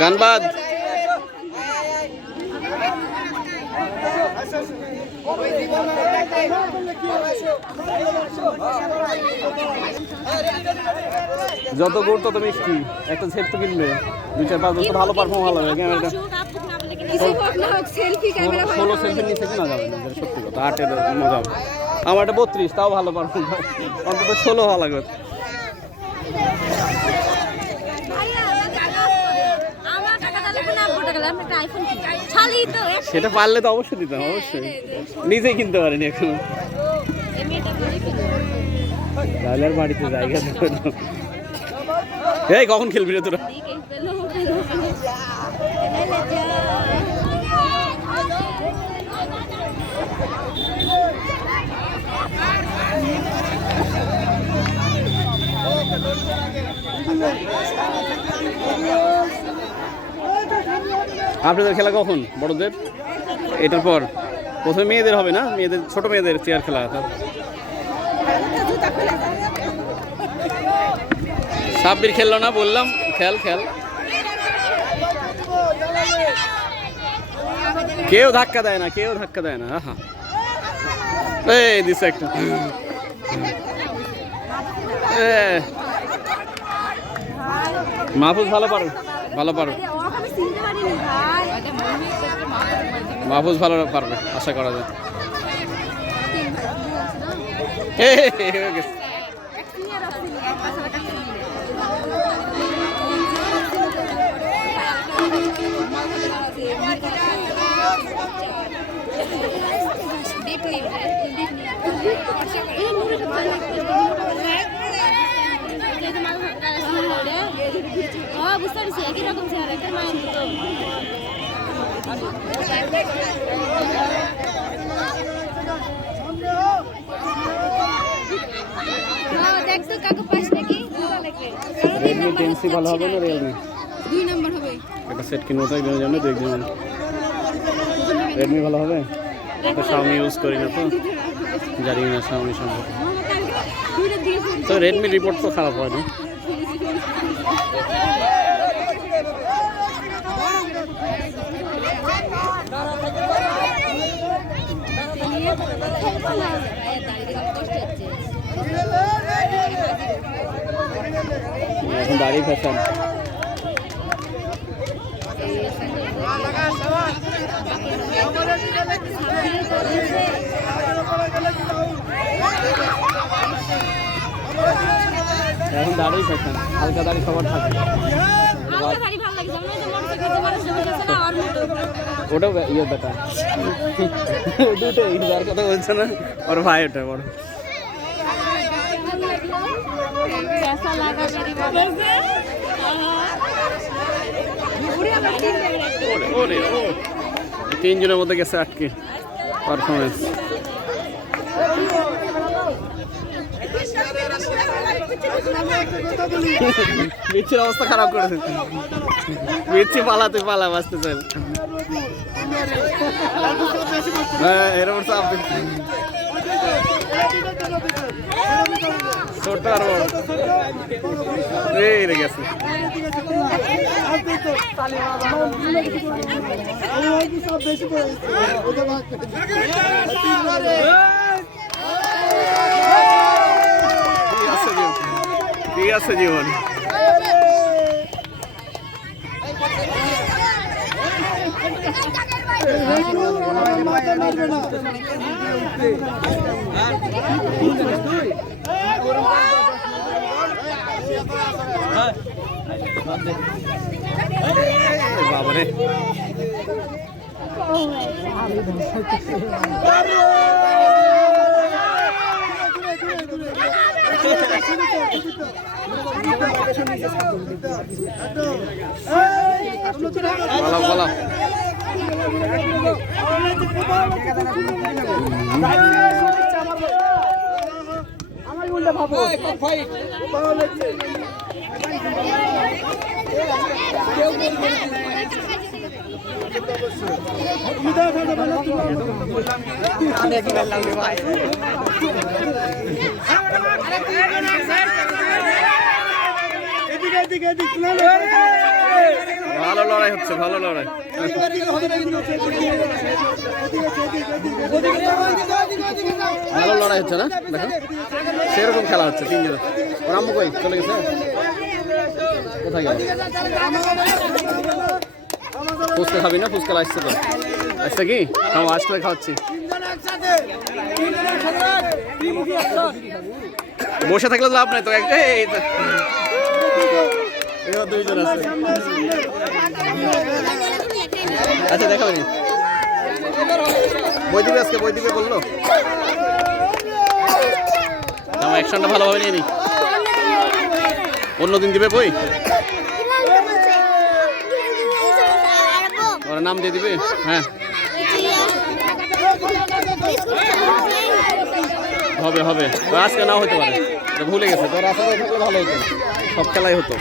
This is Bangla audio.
গানবাদ যত গুড় তত মিষ্টি। একটা সেট তো কিনবে, 2-4-5 বছর ভালো পারফর্ম ভালো হবে। ক্যামেরাটা 16 সেলফির নিচে কিনা যাবে না, সত্যি কথা। 8-এর মজা হবে। আমার এটা 32, তাও ভালো পারফর্ম, অন্তত 16 ভালো লাগবে। সেটা পারলে তো অবশ্যই দিতাম, অবশ্যই। নিজেই কিনতে পারেনি এখন, তাহলে আর বাড়িতে জায়গা দেবে না। এই কখন খেলবি রে তোরা? আপনাদের খেলা কখন বড়দের? এটার পর প্রথমে মেয়েদের হবে না? মেয়েদের, ছোট মেয়েদের চেয়ার খেলা। সাব্বির খেললো না, বললাম খেল খেল। কেউ ধাক্কা দেয় না, কেউ ধাক্কা দেয় না। হ্যাঁ, এই দিস একটা। মাহফুজ ভালো পারো, ভালো পারো। মাহফুজ ভালো পারবে, আশা করা যায়। বুঝতে পারছি একই রকম চেহারা, একটা মায়ের মতো। দেখতো কাকু পাস নাকি? রেডমি 10C ভালো হবে না রিয়েলমি? 2 নাম্বার হবে। একটা সেট কিনবো তো একজনের জন্য, দেখবেন। রেডমি ভালো হবে? তো Xiaomi ইউজ করি না, তো জানি না Xiaomi সম্পর্কে। তো রেডমি রিপোর্ট তো খারাপ হয় না। এখন দাড়ি ফ্যাশন। এখন দাড়ি ফ্যাশন, হালকা দাড়ি সবার থাকে। ওটাও ইয়ে দেখা দুটোই, যার কথা বলছে না ওর ভাই, ওটা বড়। তিনজনের মধ্যে গেছে আটকে পারফরমেন্স। বিচ্ছির অবস্থা খারাপ করেছে, বিচ্ছি পালাতে পালা বাঁচতে চাইল। হ্যাঁ, এরকম চাপ ছোট আর বড় এই রে গেছে। ঠিক আছে জীবন। বাবারে পালাও পালাও। আমার উল্টা ভাবো ভালো লড়াই হচ্ছে, ভালো লড়াই। ভালো লড়াই হচ্ছে না, দেখো সেরকম খেলা হচ্ছে। তিনজন রাম্মু কই চলে গেছে, কোথায় গেল? ফুচকা খাবি না? ফুচকা আসছে তো, আসছে কি? হ্যাঁ আজ করে খাওয়াচ্ছি। বসে থাকলে লাভ নাই তো, এবার দুইজন আছে। আচ্ছা দেখাবেনি, বই দিবে আজকে, বই দিবে বললো। আমার অ্যাকশনটা ভালোভাবে নিয়ে নি, অন্যদিন দিবে বই, ওরা নাম দিয়ে দিবে। হ্যাঁ হবে হবে, আজকে নাও হতে পারে, ভুলে গেছে। তোর আসলে থাকলে ভালো হতো, সব খেলাই হতো।